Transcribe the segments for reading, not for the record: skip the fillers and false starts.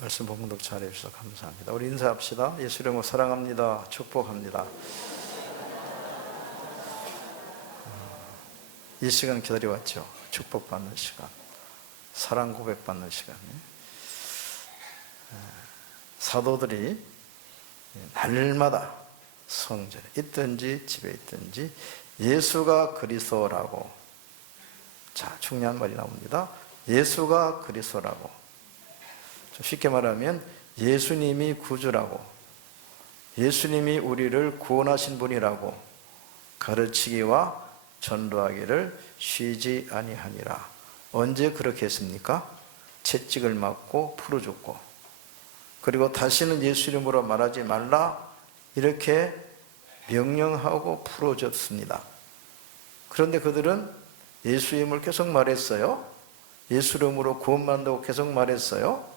말씀 본문독 잘해 주셔서 감사합니다. 우리 인사합시다. 예수 이름으로 사랑합니다. 축복합니다. 이 시간 기다려왔죠. 축복받는 시간, 사랑 고백받는 시간. 사도들이 날마다 성전에 있든지 집에 있든지 예수가 그리스도라고, 자, 중요한 말이 나옵니다. 예수가 그리스도라고, 쉽게 말하면 예수님이 구주라고, 예수님이 우리를 구원하신 분이라고 가르치기와 전도하기를 쉬지 아니하니라. 언제 그렇게 했습니까? 채찍을 맞고 풀어줬고, 그리고 다시는 예수 이름으로 말하지 말라 이렇게 명령하고 풀어줬습니다. 그런데 그들은 예수 이름을 계속 말했어요. 예수 이름으로 구원받는다고 계속 말했어요.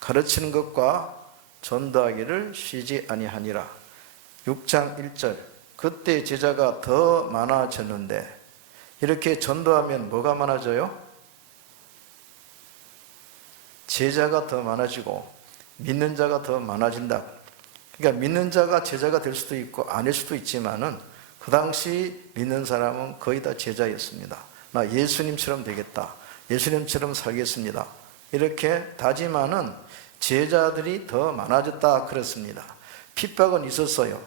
가르치는 것과 전도하기를 쉬지 아니하니라. 6장 1절, 그때 제자가 더 많아졌는데, 이렇게 전도하면 뭐가 많아져요? 제자가 더 많아지고 믿는 자가 더 많아진다. 그러니까 믿는 자가 제자가 될 수도 있고 아닐 수도 있지만은 그 당시 믿는 사람은 거의 다 제자였습니다. 나 예수님처럼 되겠다, 예수님처럼 살겠습니다, 이렇게 다짐하는 제자들이 더 많아졌다 그랬습니다. 핍박은 있었어요.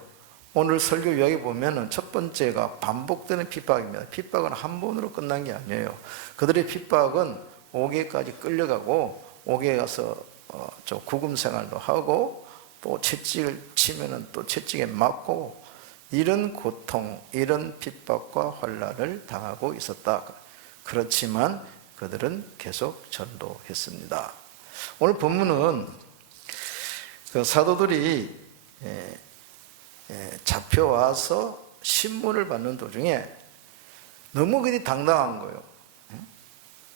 오늘 설교 요약에 보면은 첫 번째가 반복되는 핍박입니다. 핍박은 한 번으로 끝난 게 아니에요. 그들의 핍박은 옥에까지 끌려가고, 옥에 가서 구금 생활도 하고, 또 채찍을 치면은 또 채찍에 맞고, 이런 고통, 이런 핍박과 환난을 당하고 있었다. 그렇지만 그들은 계속 전도했습니다. 오늘 본문은 그 사도들이 잡혀와서 신문을 받는 도중에 너무 그들이 당당한 거예요.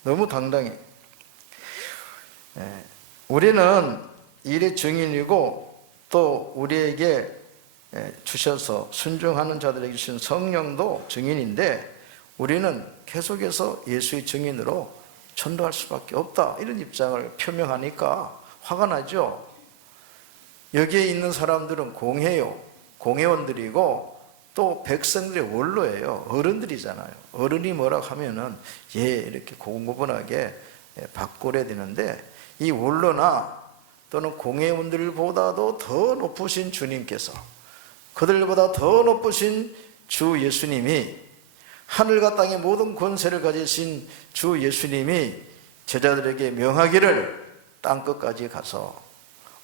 너무 당당해. 우리는 일의 증인이고, 또 우리에게 주셔서 순종하는 자들에게 주신 성령도 증인인데, 우리는 계속해서 예수의 증인으로 전도할 수밖에 없다, 이런 입장을 표명하니까 화가 나죠. 여기에 있는 사람들은 공회요, 공회원들이고 또 백성들의 원로예요. 어른들이잖아요. 어른이 뭐라고 하면은 이렇게 고분고분하게 바꾸려야 되는데, 이 원로나 또는 공회원들보다도 더 높으신 주님께서, 그들보다 더 높으신 주 예수님이, 하늘과 땅의 모든 권세를 가지신 주 예수님이 제자들에게 명하기를 땅끝까지 가서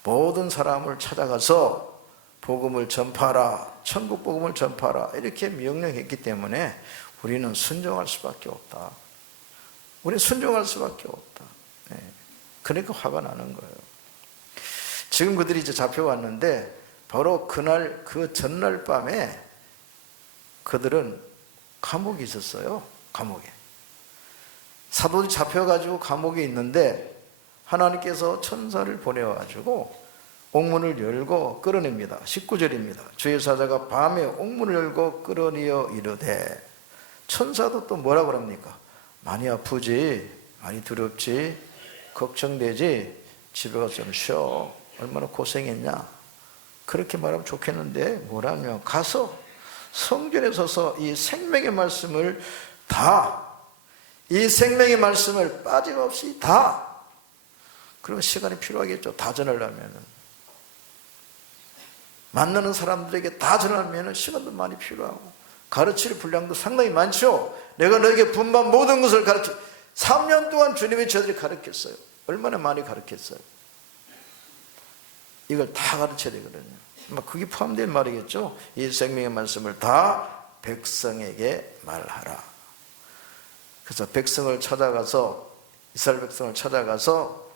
모든 사람을 찾아가서 복음을 전파하라, 천국 복음을 전파하라, 이렇게 명령했기 때문에 우리는 순종할 수밖에 없다. 우리는 순종할 수밖에 없다. 그러니까 화가 나는 거예요. 지금 그들이 이제 잡혀왔는데, 바로 그날, 그 전날 밤에 그들은 감옥에 있었어요. 감옥에. 사도들이 잡혀가지고 감옥에 있는데, 하나님께서 천사를 보내와가지고 옥문을 열고 끌어냅니다. 19절입니다. 주의 사자가 밤에 옥문을 열고 끌어내어 이르되, 천사도 또 뭐라고 합니까? 많이 아프지, 많이 두렵지, 걱정되지, 집에 가서 좀 쉬어, 얼마나 고생했냐, 그렇게 말하면 좋겠는데, 뭐라면 가서 성전에 서서 이 생명의 말씀을 다, 이 생명의 말씀을 빠짐없이 다, 그러면 시간이 필요하겠죠. 다 전하려면, 만나는 사람들에게 다 전하려면 시간도 많이 필요하고, 가르칠 분량도 상당히 많죠. 내가 너에게 분반 모든 것을 가르쳐, 3년 동안 주님의 저들이 가르쳤어요. 얼마나 많이 가르쳤어요. 이걸 다 가르쳐야 되거든요. 그게 포함된 말이겠죠. 이 생명의 말씀을 다 백성에게 말하라. 그래서 백성을 찾아가서, 이스라엘 백성을 찾아가서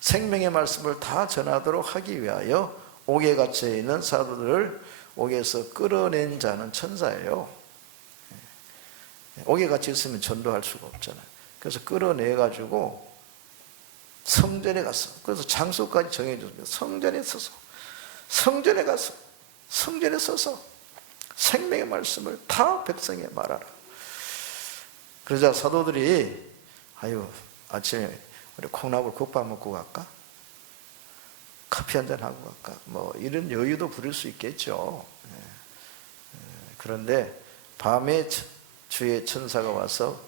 생명의 말씀을 다 전하도록 하기 위하여 옥에 갇혀 있는 사도들을 옥에서 끌어낸 자는 천사예요. 옥에 갇혀 있으면 전도할 수가 없잖아요. 그래서 끌어내가지고 성전에 가서, 그래서 장소까지 정해줬습니다. 성전에 서서, 성전에 가서, 성전에 서서 생명의 말씀을 다 백성에 말하라. 그러자 사도들이 아침에 우리 콩나물 국밥 먹고 갈까? 커피 한잔 하고 갈까? 뭐 이런 여유도 부릴 수 있겠죠. 그런데 밤에 주의 천사가 와서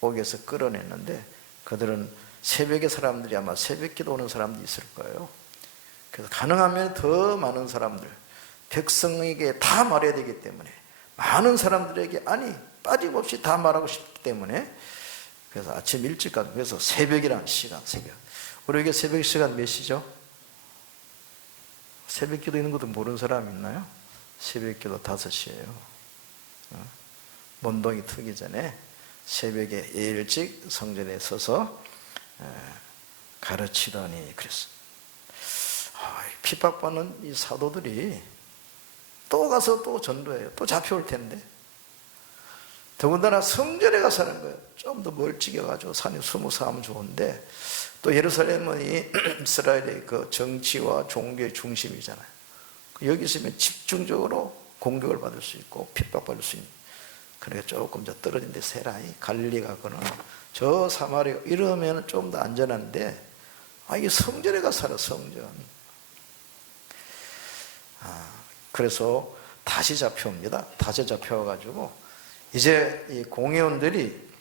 옥에서 끌어냈는데, 그들은 새벽에 사람들이 아마 새벽 기도 오는 사람들이 있을 거예요. 그래서 가능하면 더 많은 사람들, 백성에게 다 말해야 되기 때문에, 많은 사람들에게 빠짐없이 다 말하고 싶기 때문에, 그래서 아침 일찍 가서, 그래서 새벽이라는 시간, 새벽. 우리에게 새벽 시간 몇 시죠? 새벽 기도 있는 것도 모르는 사람 있나요? 새벽 기도 5시예요. 먼동이 트기 전에 새벽에 일찍 성전에 서서 가르치더니 그랬어. 핍박받는 이 사도들이 또 가서 또 전도해요. 또 잡혀올 텐데. 더군다나 성전에 가서 하는 거예요. 좀 더 멀찍이 가지고 산에 숨어서 하면 좋은데, 또 예루살렘은 이 이스라엘의 그 정치와 종교의 중심이잖아요. 여기 있으면 집중적으로 공격을 받을 수 있고 핍박받을 수 있는. 그러니까 조금 더 떨어진 데서 해라. 갈릴리 가거나 저 사마리아 이러면 좀 더 안전한데, 이게 성전에 가서 살아, 성전. 그래서 다시 잡혀옵니다. 다시 잡혀와가지고 이제 이 공회원들이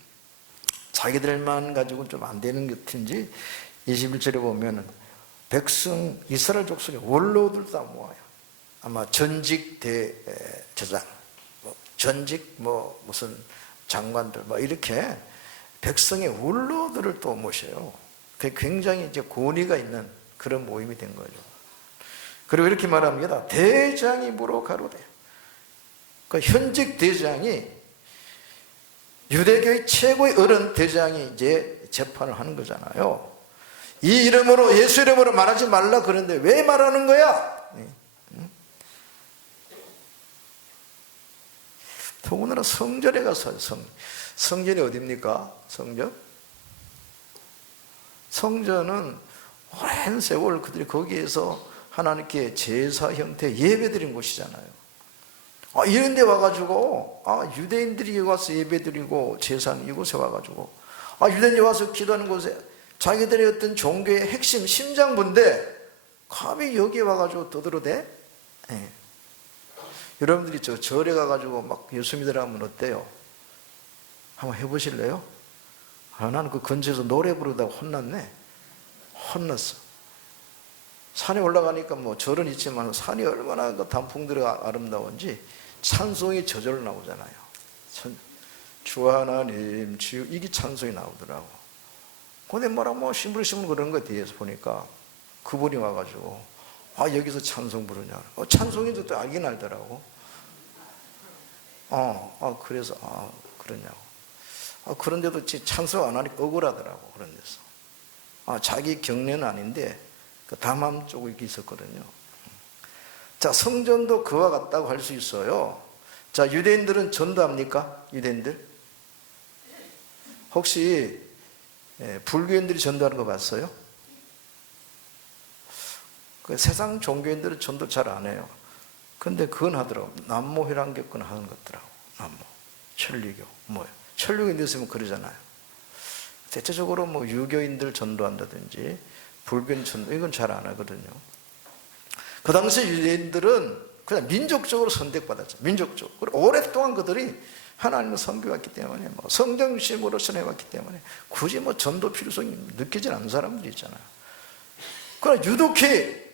자기들만 가지고 좀 안 되는 것인지 21절에 보면은 백성 이스라엘 족속의 원로들 다 모아요. 아마 전직 대제사장, 전직 무슨 장관들 이렇게 백성의 원로들을 또 모셔요. 그게 굉장히 이제 권위가 있는 그런 모임이 된 거죠. 그리고 이렇게 말합니다. 대장이 물어 가로되. 그 현직 대장이, 유대교의 최고의 어른 대장이 이제 재판을 하는 거잖아요. 이 이름으로, 예수 이름으로 말하지 말라 그러는데 왜 말하는 거야? 더군다나 성전에 가서, 성전이 어디입니까? 성전은 오랜 세월 그들이 거기에서 하나님께 제사 형태 예배드린 곳이잖아요. 이런 데 와가지고 유대인들이 와서 예배드리고 제사는 이곳에 와가지고 유대인이 와서 기도하는 곳에 자기들의 어떤 종교의 핵심 심장부인데 감히 여기 와가지고 떠들어대? 여러분들이 저 절에 가가지고 막 예수 믿으라 하면 어때요? 한번 해보실래요? 나는 그 근처에서 노래 부르다가 혼났어. 산에 올라가니까 절은 있지만 산이 얼마나 그 단풍들이 아름다운지 찬송이 저절로 나오잖아요. 주 하나님 주여, 이게 찬송이 나오더라고. 근데 시물시물 그러는 거 뒤에서 보니까 그분이 와가지고 여기서 찬송 부르냐. 찬송인지 또 알긴 알더라고. 그래서 그러냐고. 그런데도 찬송 안 하니까 억울하더라고. 그런 데서. 자기 경례는 아닌데 그 담암 쪽에 있었거든요. 자, 성전도 그와 같다고 할 수 있어요. 자, 유대인들은 전도합니까? 유대인들? 혹시 불교인들이 전도하는 거 봤어요? 그 세상 종교인들은 전도 잘 안 해요. 근데 그건 하더라고. 남모회랑교권 하는 것더라고. 남모, 천리교, 천리교인들 있으면 그러잖아요. 대체적으로 유교인들 전도한다든지 불교인 전도, 이건 잘 안 하거든요. 그 당시 유대인들은 그냥 민족적으로 선택받았죠. 민족적으로. 그리고 오랫동안 그들이 하나님을 섬겨왔기 때문에 성경심으로 전해왔기 때문에 굳이 전도 필요성이 느끼지 않는 사람들이 있잖아요. 그러나 유독히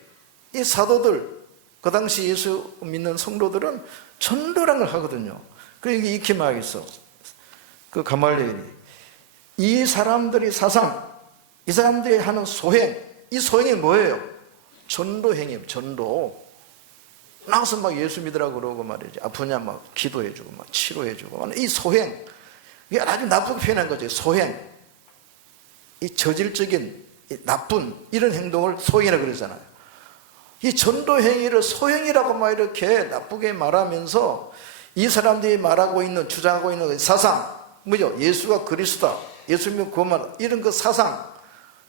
이 사도들, 그 당시 예수 믿는 성도들은 전도라는 걸 하거든요. 그리고 이렇게 말했어. 그 가말리엘이 이 사람들이 사상, 이 사람들이 하는 소행, 이 소행이 뭐예요? 전도행위예요. 전도. 나가서 예수 믿으라고 그러고 말이지. 아프냐 기도해주고 치료해주고. 이 소행, 이게 아주 나쁘게 표현한 거죠. 소행. 이 저질적인 이 나쁜 이런 행동을 소행이라고 그러잖아요. 이 전도행위를 소행이라고 이렇게 나쁘게 말하면서 이 사람들이 말하고 있는, 주장하고 있는 사상, 예수가 그리스도다, 예수 믿고 그만, 이런 그 사상,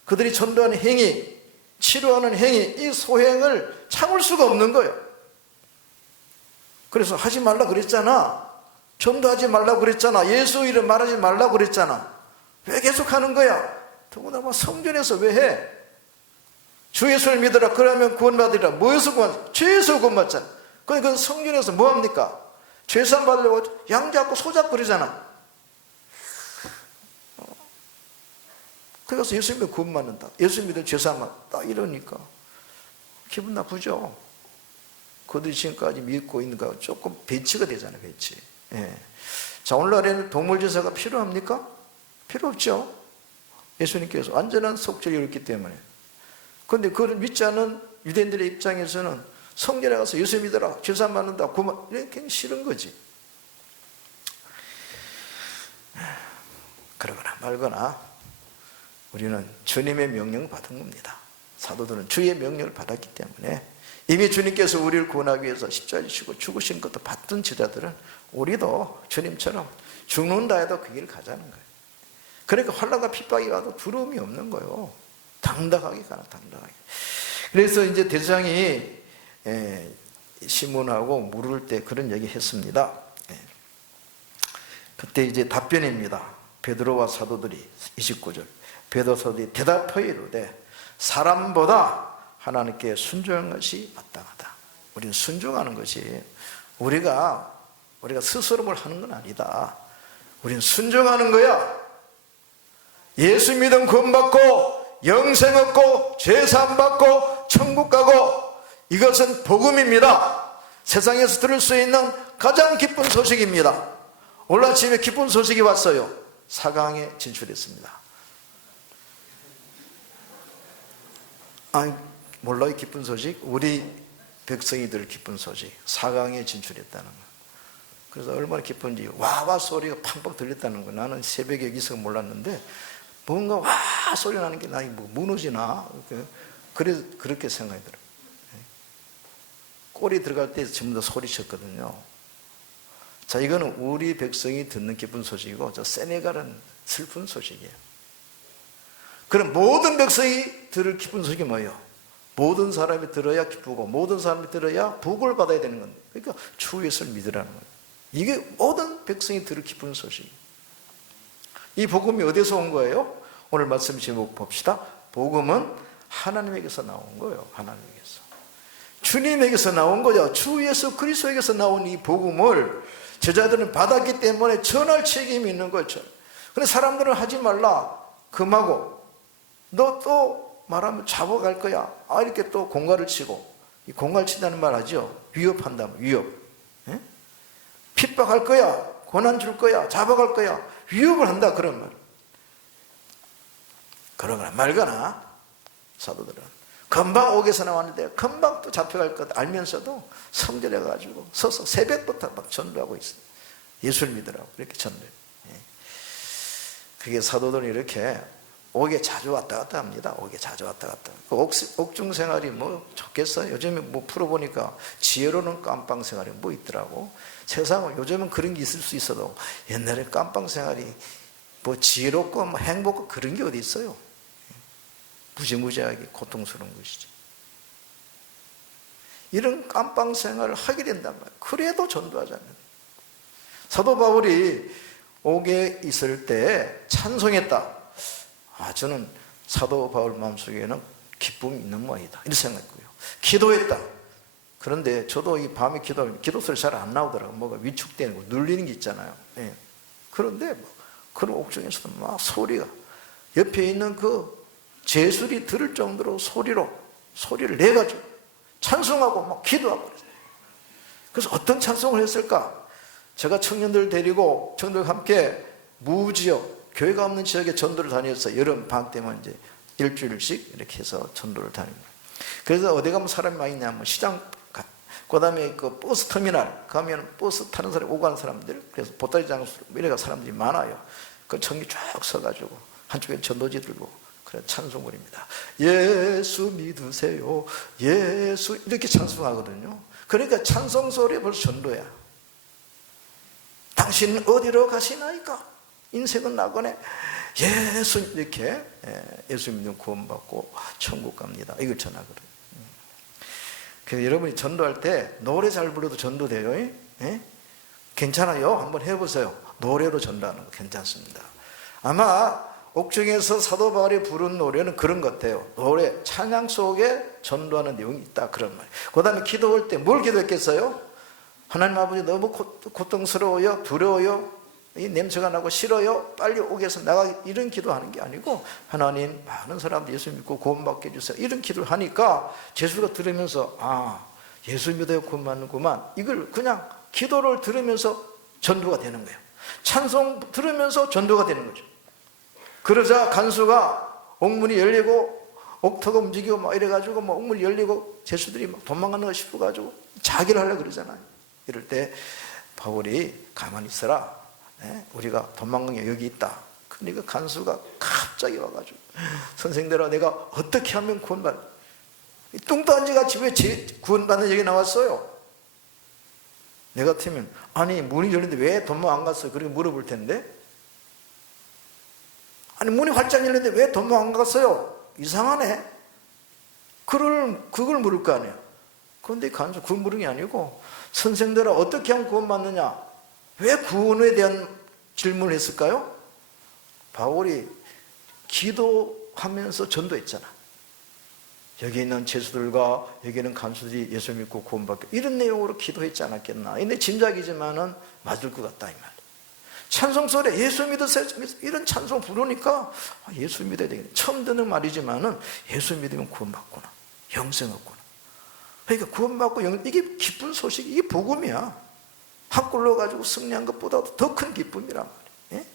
그들이 전도하는 행위, 치료하는 행위, 이 소행을 참을 수가 없는 거예요. 그래서 하지 말라 그랬잖아. 전도하지 말라 그랬잖아. 예수 이름 말하지 말라 그랬잖아. 왜 계속 하는 거야? 더군다나 성전에서 왜 해? 주 예수를 믿어라. 그러면 구원받으리라. 뭐에서 구원? 죄에서 구원받잖아. 그러니까 그 성전에서 뭐합니까? 죄산 받으려고 양 잡고 소 잡고 그러잖아. 그래서 예수 믿으면 구원받는다. 예수 믿으면 죄산 받는다. 이러니까 기분 나쁘죠. 그들이 지금까지 믿고 있는 거 조금 배치가 되잖아요. 배치. 예. 자, 오늘날에는 동물제사가 필요합니까? 필요 없죠. 예수님께서 완전한 속죄를 이뤘기 때문에. 그런데 그걸 믿지 않은 유대인들의 입장에서는 성전에 가서 예수 믿어라. 제사 받는다. 이렇게 싫은 거지. 그러거나 말거나 우리는 주님의 명령을 받은 겁니다. 사도들은 주의 명령을 받았기 때문에 이미 주님께서 우리를 구원하기 위해서 십자가를 지시고 죽으신 것도 받던 제자들은 우리도 주님처럼 죽는다 해도 그 길을 가자는 거예요. 그러니까 환난과 핍박이 와도 두려움이 없는 거예요. 당당하게 가라, 당당하게. 그래서 이제 대장이 시몬하고 물을 때 그런 얘기 했습니다. 그때 이제 답변입니다. 베드로와 사도들이 29절. 베드로 사도들이 대답하여 이르되 사람보다 하나님께 순종하는 것이 마땅하다. 우리는 순종하는 것이 우리가 스스로 뭘 하는 건 아니다. 우리는 순종하는 거야. 예수 믿음 구원받고 영생 얻고 죄사함 받고 천국 가고, 이것은 복음입니다. 세상에서 들을 수 있는 가장 기쁜 소식입니다. 오늘 아침에 기쁜 소식이 왔어요. 4강에 진출했습니다. 몰라요? 기쁜 소식? 우리 백성이들 기쁜 소식. 4강에 진출했다는 거. 그래서 얼마나 기쁜지 와와 소리가 팡팡 들렸다는 거. 나는 새벽에 여기서 몰랐는데 뭔가 와 소리 나는 게 나이 뭐 무너지나 그렇게 생각이 들어요. 꼴이 들어갈 때 전부 다 소리쳤거든요. 자, 이거는 우리 백성이 듣는 기쁜 소식이고 저 세네갈은 슬픈 소식이에요. 그럼 모든 백성이 들을 기쁜 소식이 뭐예요? 모든 사람이 들어야 기쁘고 모든 사람이 들어야 복을 받아야 되는 겁니다. 그러니까 주 예수를 믿으라는 거예요. 이게 모든 백성이 들을 기쁜 소식. 이 복음이 어디서 온 거예요? 오늘 말씀 제목 봅시다. 복음은 하나님에게서 나온 거예요. 하나님에게서. 주님에게서 나온 거죠. 주 예수 그리스도에게서 나온 이 복음을 제자들은 받았기 때문에 전할 책임이 있는 거죠. 근데 사람들은 하지 말라. 금하고 너 또 말하면 잡아갈 거야. 이렇게 또 공갈을 치고, 이 공갈 친다는 말 하죠. 위협한다. 위협. 예? 핍박할 거야. 고난 줄 거야. 잡아갈 거야. 위협을 한다. 그런 말. 그러거나 말거나 사도들은 금방 옥에서 나왔는데 금방 또 잡혀갈 것 알면서도 성전에 가지고 서서 새벽부터 막 전도하고 있어요. 예수를 믿으라고 이렇게 전도해요. 그게 사도들은 이렇게 옥에 자주 왔다 갔다 합니다. 옥에 자주 왔다 갔다. 그 옥중 생활이 뭐 좋겠어요? 요즘에 뭐 풀어보니까 지혜로는 깜빵 생활이 뭐 있더라고. 세상은 요즘은 그런 게 있을 수 있어도 옛날에 깜빵 생활이 뭐 지혜롭고 뭐 행복고 그런 게 어디 있어요? 무지무지하게 고통스러운 것이지. 이런 깜빵 생활을 하게 된단 말이에요. 그래도 전도하자면. 사도 바울이 옥에 있을 때 찬송했다. 저는 사도 바울 마음속에는 기쁨이 있는 모양이다. 이렇게 생각했고요. 기도했다. 그런데 저도 이 밤에 기도하면 기도 소리 잘 안 나오더라고요. 뭐가 위축되는 거, 눌리는 게 있잖아요. 그런데 그런 옥중에서도 막 소리가 옆에 있는 그 제술이 들을 정도로 소리를 내가지고 찬송하고 막 기도하고 그랬어요. 그래서 어떤 찬송을 했을까? 제가 청년들 데리고 청년들과 함께 무지역 교회가 없는 지역에 전도를 다녔어요. 여름 방학 때면 이제 일주일씩 이렇게 해서 전도를 다닙니다. 그래서 어디 가면 사람이 많이 있냐면 시장, 그 다음에 그 버스 터미널 가면 버스 타는 사람, 오고 가는 사람들, 그래서 보따리 장수 이래가 사람들이 많아요. 그 청이 쫙 서가지고 한쪽에 전도지 들고 그래 찬송물입니다. 예수 믿으세요. 예수 이렇게 찬송하거든요. 그러니까 찬송 소리에 벌써 전도야. 당신은 어디로 가시나이까? 인생은 나거네. 예수 이렇게 예수 믿으면 구원받고 천국 갑니다. 이걸 전하거든요. 그래서 여러분이 전도할 때 노래 잘 불러도 전도돼요. 괜찮아요. 한번 해보세요. 노래로 전도하는 거 괜찮습니다. 아마 옥중에서 사도 바울이 부른 노래는 그런 것 같아요. 노래, 찬양 속에 전도하는 내용이 있다, 그런 말이에요. 그 다음에 기도할 때 뭘 기도했겠어요? 하나님 아버지, 너무 고통스러워요, 두려워요, 이 냄새가 나고 싫어요, 빨리 옥에서 나가, 이런 기도하는 게 아니고 하나님, 많은 사람들 예수 믿고 구원받게 해주세요, 이런 기도를 하니까 제수가 들으면서 아, 예수 믿어야 구원받는구만, 이걸 그냥 기도를 들으면서 전도가 되는 거예요. 찬송 들으면서 전도가 되는 거죠. 그러자 간수가 옥문이 열리고 옥터가 움직이고 막 이래가지고 막 옥문이 열리고 제수들이 막 도망가는 거 싶어가지고 자기를 하려고 그러잖아요. 이럴 때 바울이 가만히 있어라, 우리가 도망간 게 여기 있다. 그러니까 간수가 갑자기 와가지고 선생들아, 내가 어떻게 하면 구원받을, 뚱딴지 같이 왜 구원받는 얘기 나왔어요? 내 같으면 아니 문이 열리는데 왜 도망 안 갔어요? 그렇게 물어볼 텐데, 아니 문이 활짝 열렸는데 왜 도망 안 갔어요? 이상하네. 그걸 물을 거 아니에요. 그런데 간수 그걸 물은 게 아니고 선생들아, 어떻게 하면 구원받느냐, 왜 구원에 대한 질문을 했을까요? 바울이 기도하면서 전도했잖아. 여기 있는 제수들과 여기 있는 간수들이 예수 믿고 구원받게, 이런 내용으로 기도했지 않았겠나. 근데 짐작이지만은 맞을 것 같다 이 말이에요. 찬송소리에 예수 믿으세요, 이런 찬송 부르니까 예수 믿어야 되겠네. 처음 듣는 말이지만은 예수 믿으면 구원받구나, 영생 얻구나. 그러니까 구원받고 이게 기쁜 소식이, 이게 복음이야. 한골 넣어가지고 승리한 것보다도 더 큰 기쁨이란 말이에요.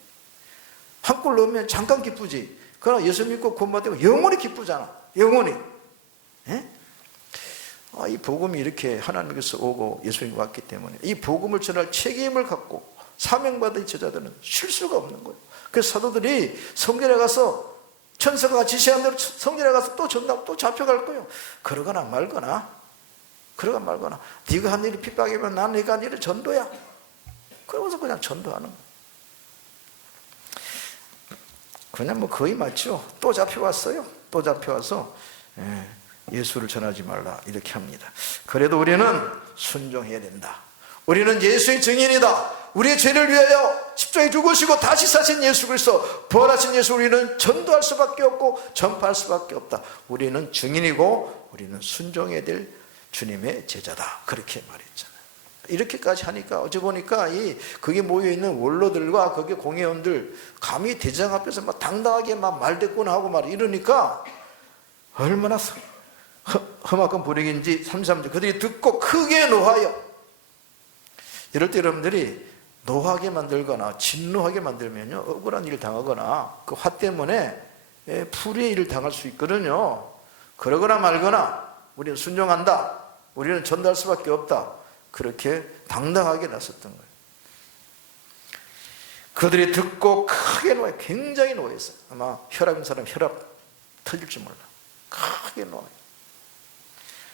한골 넣으면 잠깐 기쁘지, 그러나 예수 믿고 구원받으면 영원히 기쁘잖아, 영원히. 이 복음이 이렇게 하나님께서 오고 예수님이 왔기 때문에 이 복음을 전할 책임을 갖고 사명받은 제자들은 쉴 수가 없는 거예요. 그래서 사도들이 성전에 가서 천사가 지시한 대로 성전에 가서 또 전담, 또 잡혀갈 거예요. 그러거나 말거나 네가 한 일이 핍박이면 난 네가 한 일이 전도야. 그러고서 그냥 전도하는 거예요. 그냥 뭐 거의 맞죠. 또 잡혀왔어요. 또 잡혀와서 예수를 전하지 말라 이렇게 합니다. 그래도 우리는 순종해야 된다. 우리는 예수의 증인이다. 우리의 죄를 위하여 십자가에 죽으시고 다시 사신 예수 그리스도, 부활하신 예수, 우리는 전도할 수밖에 없고 전파할 수밖에 없다. 우리는 증인이고 우리는 순종해야 될 주님의 제자다, 그렇게 말했잖아요. 이렇게까지 하니까 어제 보니까 거기 모여있는 원로들과 거기 공회원들 감히 대장 앞에서 막 당당하게 막 말대꾸나 하고 막 이러니까 얼마나 험악한 불행인지. 33절, 그들이 듣고 크게 노하여. 이럴 때 여러분들이 노하게 만들거나 진노하게 만들면요, 억울한 일을 당하거나 그 화 때문에 불의의 일을 당할 수 있거든요. 그러거나 말거나 우리는 순종한다, 우리는 전도할 수밖에 없다, 그렇게 당당하게 나섰던 거예요. 그들이 듣고 크게 노해, 굉장히 노했어요. 아마 혈압인 사람 혈압 터질지 몰라. 크게 노해.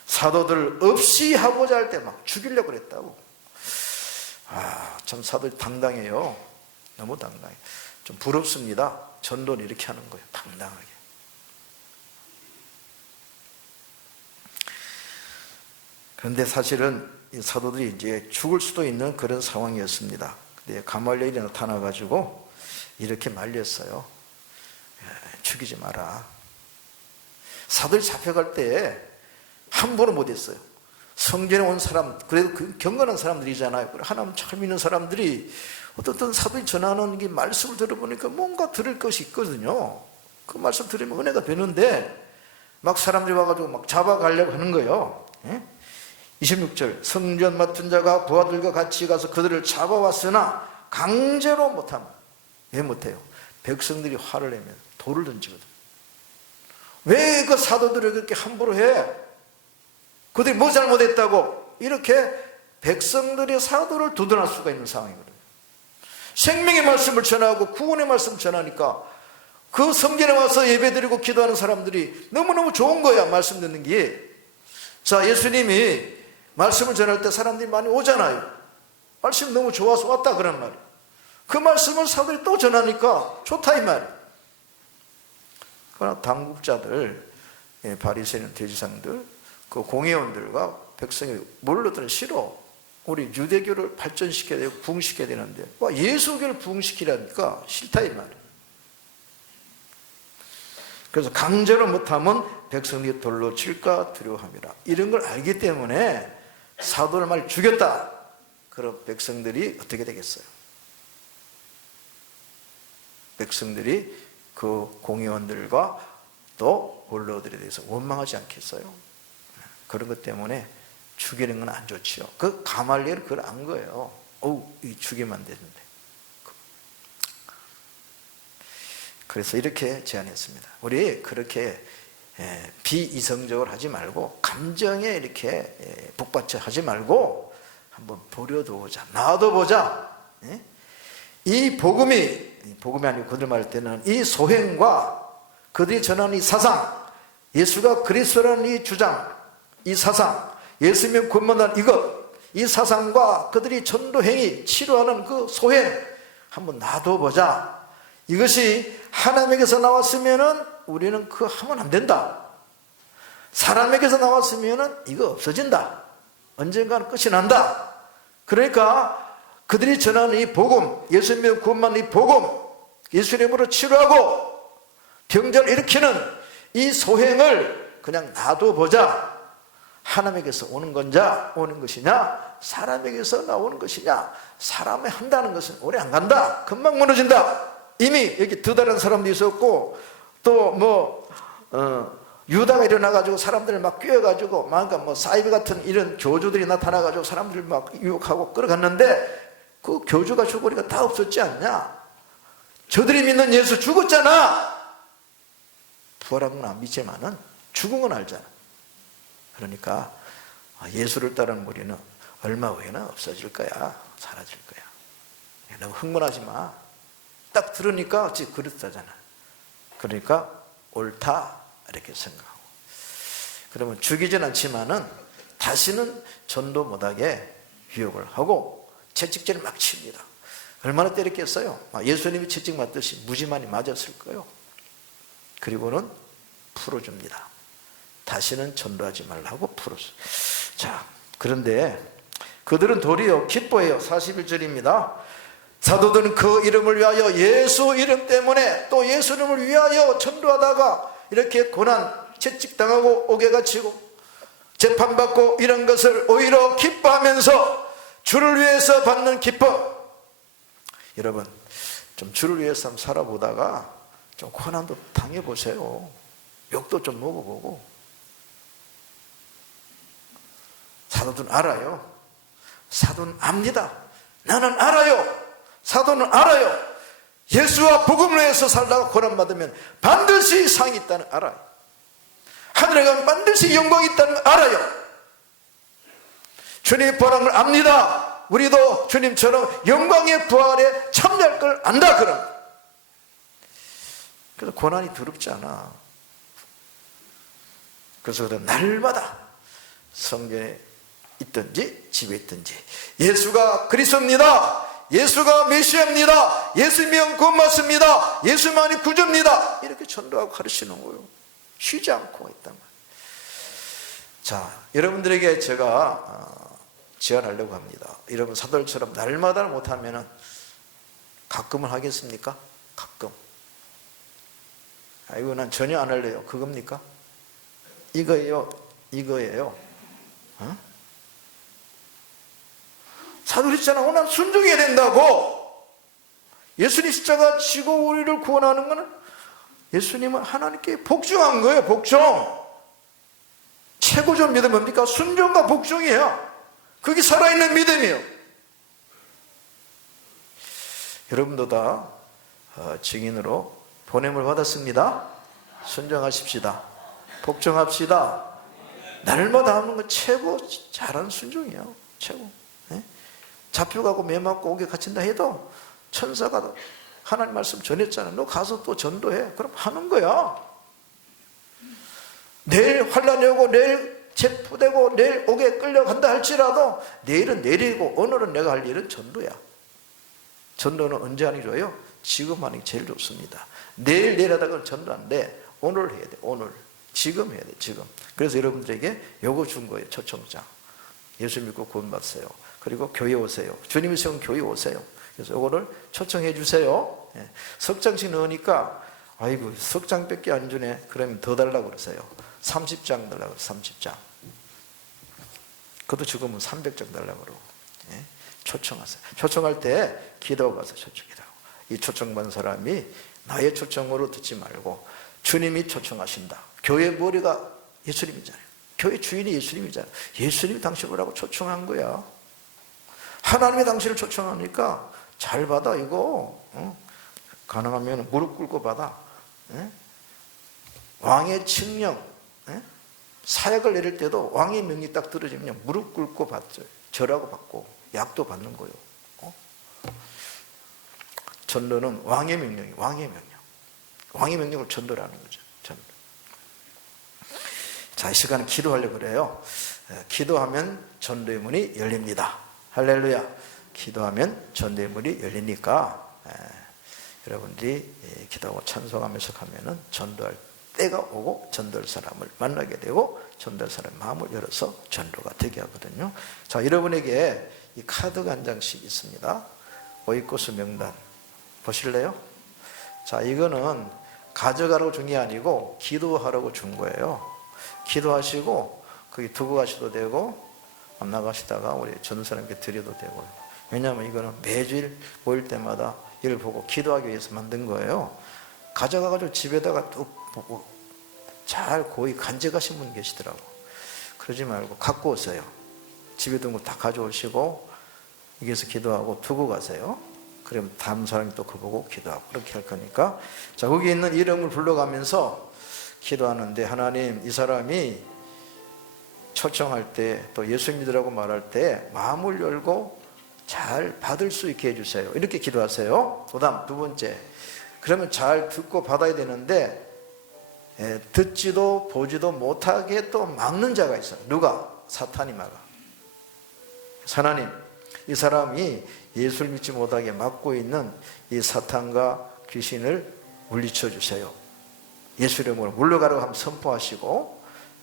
사도들 없이 하고자 할 때 막 죽이려고 그랬다고. 참 사도들이 당당해요. 너무 당당해. 좀 부럽습니다. 전도는 이렇게 하는 거예요, 당당하게. 그런데 사실은 이 사도들이 이제 죽을 수도 있는 그런 상황이었습니다. 근데 가말리엘이 나타나가지고 이렇게 말렸어요. 죽이지 마라. 사도들이 잡혀갈 때 함부로 못했어요. 성전에 온 사람, 그래도 그 경건한 사람들이잖아요. 하나님 잘 믿는 사람들이 어떤 사도들이 전하는 게 말씀을 들어보니까 뭔가 들을 것이 있거든요. 그 말씀 들으면 은혜가 되는데 막 사람들이 와가지고 막 잡아가려고 하는 거예요. 26절, 성전 맡은 자가 부하들과 같이 가서 그들을 잡아왔으나 강제로 못함. 왜 못해요? 백성들이 화를 내면 돌을 던지거든. 왜 그 사도들을 그렇게 함부로 해? 그들이 뭐 잘못했다고? 이렇게 백성들이 사도를 두둔할 수가 있는 상황이거든요. 생명의 말씀을 전하고 구원의 말씀을 전하니까 그 성전에 와서 예배드리고 기도하는 사람들이 너무너무 좋은 거야, 말씀 듣는 게. 자, 예수님이 말씀을 전할 때 사람들이 많이 오잖아요. 말씀이 너무 좋아서 왔다 그런 말이에요. 그 말씀을 사도들이 또 전하니까 좋다 이 말이에요. 그러나 당국자들, 바리새인 대지상들, 그 공회원들과 백성이 뭘로든 싫어. 우리 유대교를 발전시켜야 되고 부흥시켜야 되는데 예수교를 부흥시키라니까 싫다 이 말이에요. 그래서 강제로 못하면 백성들이 돌로 칠까 두려워함이라. 이런 걸 알기 때문에 사도를 말 죽였다. 그럼 백성들이 어떻게 되겠어요? 백성들이 그 공의원들과 또 원로들에 대해서 원망하지 않겠어요? 그런 것 때문에 죽이는 건 안 좋지요. 그 가말리엘은 그걸 안 거예요. 이 죽이면 안 되는데. 그래서 이렇게 제안했습니다. 우리 그렇게 비이성적으로 하지 말고 감정에 이렇게 북받쳐 하지 말고 한번 버려두자, 놔둬보자. 이 복음이 아니고 그들 말할 때는 이 소행과 그들이 전하는 이 사상, 예수가 그리스도라는 이 주장, 이 사상, 예수면 권만한 이것, 이 사상과 그들이 전도행위, 치료하는 그 소행 한번 놔둬보자. 이것이 하나님에게서 나왔으면은 우리는 그거 하면 안 된다. 사람에게서 나왔으면은 이거 없어진다. 언젠가는 끝이 난다. 그러니까 그들이 전하는 이 복음, 예수님의 구원만 이 복음, 예수님으로 치료하고 병자를 일으키는 이 소행을 그냥 놔둬보자. 하나님에게서 오는 것이냐, 사람에게서 나오는 것이냐. 사람이 한다는 것은 오래 안 간다. 금방 무너진다. 이미 여기 두 다른 사람도 있었고, 또 유다가 일어나가지고 사람들을 막 꿰어가지고, 그러니까 사이비 같은 이런 교주들이 나타나가지고 사람들을 막 유혹하고 끌어갔는데, 그 교주가 죽으니까 다 없었지 않냐? 저들이 믿는 예수 죽었잖아. 부활한 건 안 믿지만은 죽은 건 알잖아. 그러니까 예수를 따르는 우리는 얼마 후에는 없어질 거야. 사라질 거야. 너무 흥분하지 마. 딱 들으니까 어찌 그렇다잖아. 그러니까 옳다 이렇게 생각하고, 그러면 죽이진 않지만은 다시는 전도 못하게 유혹을 하고 채찍질을 막 칩니다. 얼마나 때렸겠어요? 예수님이 채찍 맞듯이 무지만이 맞았을 거예요. 그리고는 풀어줍니다. 다시는 전도하지 말라고 풀었어요. 자, 그런데 그들은 도리어 기뻐해요. 41절입니다. 사도들은 그 이름을 위하여, 예수 이름 때문에 또 예수 이름을 위하여 전도하다가 이렇게 고난, 채찍당하고 옥에 갇히고 재판받고 이런 것을 오히려 기뻐하면서 주를 위해서 받는 기쁨. 여러분, 좀 주를 위해서 한번 살아보다가 좀 고난도 당해보세요. 욕도 좀 먹어보고. 사도는 알아요. 사도는 압니다. 나는 알아요. 사도는 알아요. 예수와 복음을 위해서 살다가 고난받으면 반드시 상이 있다는 알아요. 하늘에 가면 반드시 영광이 있다는 걸 알아요. 주님이 부활한 걸 압니다. 우리도 주님처럼 영광의 부활에 참여할 걸 안다. 그래서 고난이 두렵지 않아. 그래서 날마다 성전에 있든지 집에 있든지 예수가 그리스도입니다. 예수가 메시아입니다. 예수면 구원 받습니다. 예수만이 구주입니다. 이렇게 전도하고 가르치는 거예요. 쉬지 않고 있단 말이에요. 자, 여러분들에게 제가 제안하려고 합니다. 여러분 사도들처럼 날마다 못하면 가끔은 하겠습니까? 가끔. 아이고 난 전혀 안 할래요. 그겁니까? 이거예요. 사도들 있잖아. 난 순종해야 된다고. 예수님 십자가 지고 우리를 구원하는 것은 예수님은 하나님께 복종한 거예요. 복종. 최고적 믿음 뭡니까? 순종과 복종이에요. 그게 살아있는 믿음이에요. 여러분도 다 증인으로 보냄을 받았습니다. 순종하십시다. 복종합시다. 날마다 하는 건 최고 잘하는 순종이에요. 최고. 잡혀가고 매 맞고 옥에 갇힌다 해도 천사가 하나님 말씀 전했잖아. 너 가서 또 전도해. 그럼 하는 거야. 내일 환란이 오고 내일 체포되고 내일 옥에 끌려간다 할지라도 내일은 내리고 오늘은 내가 할 일은 전도야. 전도는 언제 하는 게 좋아요? 지금 하는 게 제일 좋습니다. 내일 하다가 전도 안 돼. 오늘 해야 돼. 오늘. 지금 해야 돼. 지금. 그래서 여러분들에게 요거 준 거예요. 초청장. 예수 믿고 구원 받으세요. 그리고 교회 오세요. 주님이 세운 교회 오세요. 그래서 요거를 초청해 주세요. 석장씩 넣으니까 아이고 석 장밖에 안 주네. 그러면 더 달라고 그러세요. 30장 달라고 그래요. 30장. 그것도 죽으면 300장 달라고 그러고. 예? 초청하세요. 초청할 때 기도하고 가서 초청이라고. 이 초청받은 사람이 나의 초청으로 듣지 말고 주님이 초청하신다. 교회 머리가 예수님이잖아요. 교회 주인이 예수님이잖아요. 예수님이 당신을 오라고 초청한 거야. 하나님이 당신을 초청하니까 잘 받아 이거. 가능하면 무릎 꿇고 받아. 왕의 칙령, 사약을 내릴 때도 왕의 명이 딱 떨어지면 무릎 꿇고 받죠. 절하고 받고 약도 받는 거예요. 전도는 왕의 명령이 왕의 명령. 왕의 명령을 전도를 하는 거죠. 전도. 자, 이 시간은 기도하려고 그래요. 기도하면 전도의 문이 열립니다. 할렐루야. 기도하면 전도의 문이 열리니까 여러분들이 기도하고 찬송하면서 가면은 전도할 때가 오고 전도할 사람을 만나게 되고 전도할 사람의 마음을 열어서 전도가 되게 하거든요. 자, 여러분에게 이 카드가 한 장씩 있습니다. 오이코스 명단 보실래요? 자, 이거는 가져가라고 준 게 아니고 기도하라고 준 거예요. 기도하시고 거기 두고 가셔도 되고 안 나가시다가 우리 전 사람께 드려도 되고요. 왜냐하면 이거는 매주일 모일 때마다 이를 보고 기도하기 위해서 만든 거예요. 가져가가지고 집에다가 뚝 보고 잘 고이 간직하신 분 계시더라고. 그러지 말고 갖고 오세요. 집에 둔 거 다 가져오시고 여기서 기도하고 두고 가세요. 그러면 다음 사람이 또 그거 보고 기도하고 그렇게 할 거니까. 자, 거기 있는 이름을 불러가면서 기도하는데 하나님, 이 사람이 초청할 때 또 예수 믿으라고 말할 때 마음을 열고 잘 받을 수 있게 해주세요. 이렇게 기도하세요. 그 다음 두 번째, 그러면 잘 듣고 받아야 되는데 듣지도 보지도 못하게 또 막는 자가 있어요. 누가? 사탄이 막아. 하나님, 이 사람이 예수를 믿지 못하게 막고 있는 이 사탄과 귀신을 물리쳐 주세요. 예수 이름으로 물러가라고 한번 선포하시고,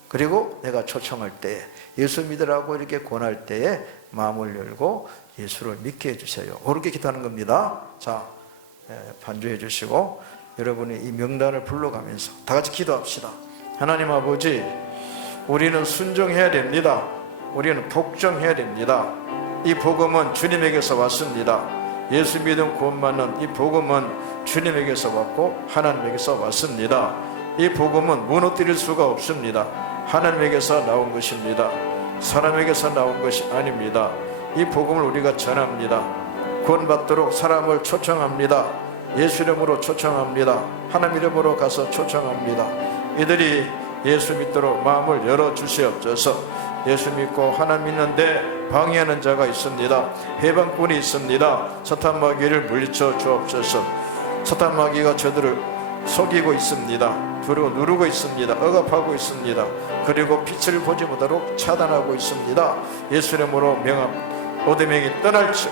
그리고 내가 초청할 때 예수 믿으라고 이렇게 권할 때에 마음을 열고 예수를 믿게 해주세요. 그렇게 기도하는 겁니다. 자, 반주해 주시고 여러분이 이 명단을 불러가면서 다 같이 기도합시다. 하나님 아버지, 우리는 순종해야 됩니다. 우리는 복종해야 됩니다. 이 복음은 주님에게서 왔습니다. 예수 믿음 구원받는 이 복음은 주님에게서 왔고 하나님에게서 왔습니다. 이 복음은 무너뜨릴 수가 없습니다. 하나님에게서 나온 것입니다. 사람에게서 나온 것이 아닙니다. 이 복음을 우리가 전합니다. 구원받도록 사람을 초청합니다. 예수 이름으로 초청합니다. 하나님 이름으로 가서 초청합니다. 이들이 예수 믿도록 마음을 열어주시옵소서. 예수 믿고 하나님 믿는데 방해하는 자가 있습니다. 해방꾼이 있습니다. 사탄 마귀를 물리쳐 주옵소서. 사탄 마귀가 저들을 속이고 있습니다. 그리고 누르고 있습니다. 억압하고 있습니다. 그리고 빛을 보지 못하도록 차단하고 있습니다. 예수 이름으로 명함. 어둠이 떠날지,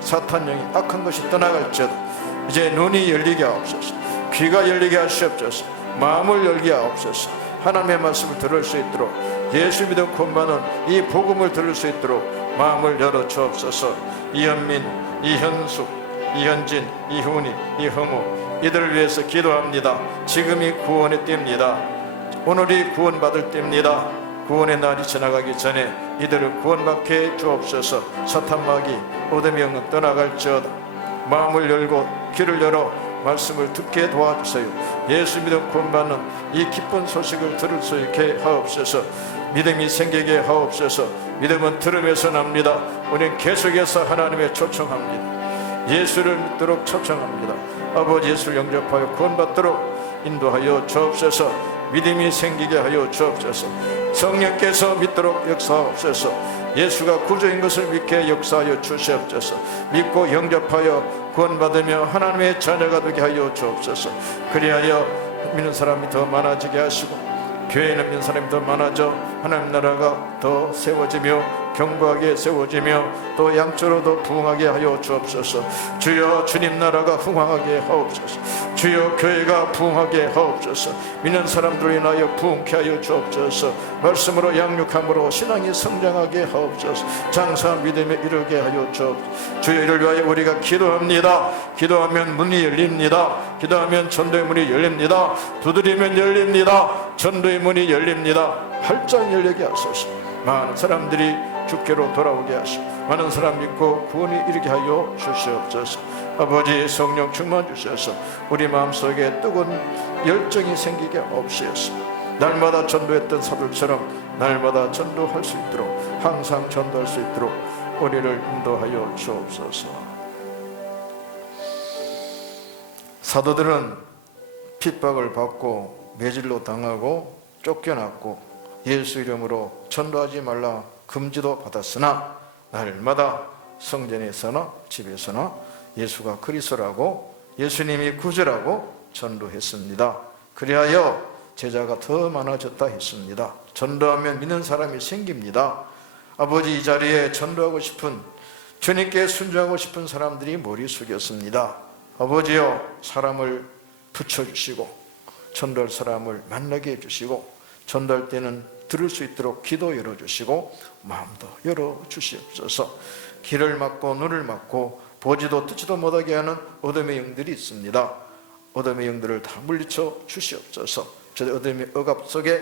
사탄 영이 악한 것이 떠나갈지어다. 이제 눈이 열리게 하옵소서. 귀가 열리게 하시옵소서. 마음을 열게 하옵소서. 하나님의 말씀을 들을 수 있도록, 예수 믿음 구원받는 이 복음을 들을 수 있도록 마음을 열어 주옵소서. 이현민, 이현숙, 이현진, 이훈이, 이형우, 이들을 위해서 기도합니다. 지금이 구원의 때입니다. 오늘이 구원받을 때입니다. 구원의 날이 지나가기 전에 이들을 구원받게 해 주옵소서. 사탄 마귀, 어둠의 영은 떠나갈지어다. 마음을 열고 귀를 열어 말씀을 듣게 도와주세요. 예수 믿음 구원받는 이 기쁜 소식을 들을 수 있게 하옵소서. 믿음이 생기게 하옵소서. 믿음은 들음에서 납니다. 우리는 계속해서 하나님의 초청합니다. 예수를 믿도록 초청합니다. 아버지, 예수를 영접하여 구원받도록 인도하여 주옵소서. 믿음이 생기게 하여 주옵소서. 성령께서 믿도록 역사하옵소서. 예수가 구주인 것을 믿게 역사하여 주시옵소서. 믿고 영접하여 구원받으며 하나님의 자녀가 되게 하여 주옵소서. 그리하여 믿는 사람이 더 많아지게 하시고 교회에 있는 사람이 더 많아져 하나님 나라가 더 세워지며 견고하게 세워지며 또 양쪽으로도 부흥하게 하여 주옵소서. 주여 주님 나라가 흥왕하게 하옵소서. 주여 교회가 부흥하게 하옵소서. 믿는 사람들로 인하여 부흥케 하여 주옵소서. 말씀으로 양육함으로 신앙이 성장하게 하옵소서. 장사한 믿음에 이르게 하여 주옵소서. 주여 이를 위하여 우리가 기도합니다. 기도하면 문이 열립니다. 기도하면 전도의 문이 열립니다. 두드리면 열립니다. 전도의 문이 열립니다. 활짝 열리게 하소서. 많은 사람들이 주께로 돌아오게 하시고 많은 사람 믿고 구원이 이르게 하여 주시옵소서. 아버지 성령 충만 주셔서 우리 마음속에 뜨거운 열정이 생기게 없으셔서 날마다 전도했던 사도처럼 날마다 전도할 수 있도록 항상 전도할 수 있도록 우리를 인도하여 주옵소서. 사도들은 핍박을 받고 매질로 당하고 쫓겨났고 예수 이름으로 전도하지 말라 금지도 받았으나 날마다 성전에서나 집에서나 예수가 그리스도라고 예수님이 구주라고 전도했습니다. 그리하여 제자가 더 많아졌다 했습니다. 전도하면 믿는 사람이 생깁니다. 아버지, 이 자리에 전도하고 싶은, 주님께 순종하고 싶은 사람들이 머리 숙였습니다. 아버지여, 사람을 붙여주시고 전도할 사람을 만나게 해주시고 전도할 때는 들을 수 있도록 귀도 열어주시고 마음도 열어주시옵소서. 귀를 막고 눈을 막고 보지도 듣지도 못하게 하는 어둠의 영들이 있습니다. 어둠의 영들을 다 물리쳐 주시옵소서. 저 어둠의 억압 속에